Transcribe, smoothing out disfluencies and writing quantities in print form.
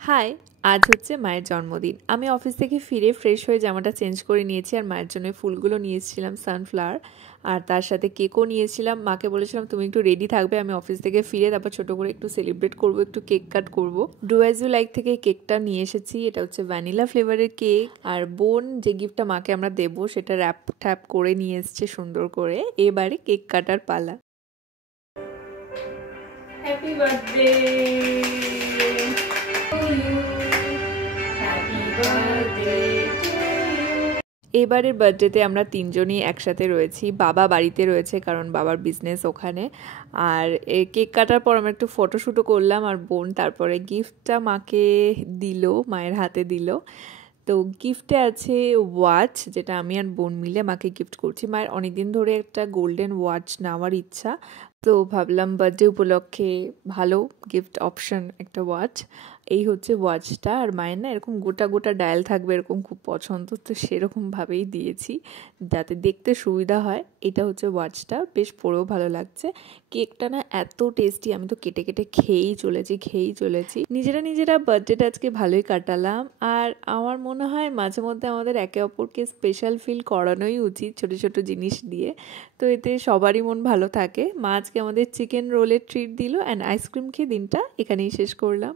High, আজ হচ্ছে মায়ের জন্মদিন। আমি অফিস থেকে ফিরে ফ্রেশ হয়ে জামাটা চেঞ্জ করে নিয়েছি আর মায়ের জন্য ফুলগুলো নিয়েছিলাম, সানফ্লাওয়ার, আর তার সাথে কেকও নিয়েছিলাম। মাকে বলেছিলাম তুমি একটু রেডি থাকবে, আমি অফিস থেকে ফিরে তারপর ছোটো করে একটু সেলিব্রেট করব, একটু কেক কাট করব। ডু অ্যাজ ইউ লাইক থেকে কেকটা নিয়ে এসেছি। এটা হচ্ছে ভ্যানিলা ফ্লেভারের কেক। আর বোন যে গিফটটা মাকে আমরা দেবো সেটা র্যাপ ট্যাপ করে নিয়ে এসছে সুন্দর করে। এবারে কেক কাটার পালা। হ্যাপি বার্থডে এবারের বার্থডেতে আমরা তিনজনই একসাথে রয়েছি। বাবা বাড়িতে রয়েছে কারণ বাবার বিজনেস ওখানে। আর কেক কাটার পর আমরা একটু ফটোশ্যুটও করলাম আর বোন তারপরে গিফটটা মাকে দিল, মায়ের হাতে দিল। তো গিফটে আছে ওয়াচ, যেটা আমি আর বোন মিলে মাকে গিফট করছি। মায়ের অনেকদিন ধরে একটা গোল্ডেন ওয়াচ নেওয়ার ইচ্ছা, তো ভাবলাম বার্থডে উপলক্ষে ভালো গিফট অপশন একটা ওয়াচ। এই হচ্ছে ওয়াচটা। আর মায়ের না এরকম গোটা গোটা ডায়াল থাকবে এরকম খুব পছন্দ, তো সেরকমভাবেই দিয়েছি যাতে দেখতে সুবিধা হয়। এটা হচ্ছে ওয়াচটা, বেশ পরেও ভালো লাগছে। কেকটা না এত টেস্টি, আমি তো কেটে কেটে খেয়েই চলেছি। নিজেরা বার্থডেটা আজকে ভালোই কাটালাম। আর আমার মনে হয় মাঝে মধ্যে আমাদের একে অপরকে স্পেশাল ফিল করানোই উচিত ছোট ছোট জিনিস দিয়ে, তো এতে সবারই মন ভালো থাকে। মা আজকে আমাদের চিকেন রোলের ট্রিট দিল অ্যান্ড আইসক্রিম খেয়ে দিনটা এখানেই শেষ করলাম।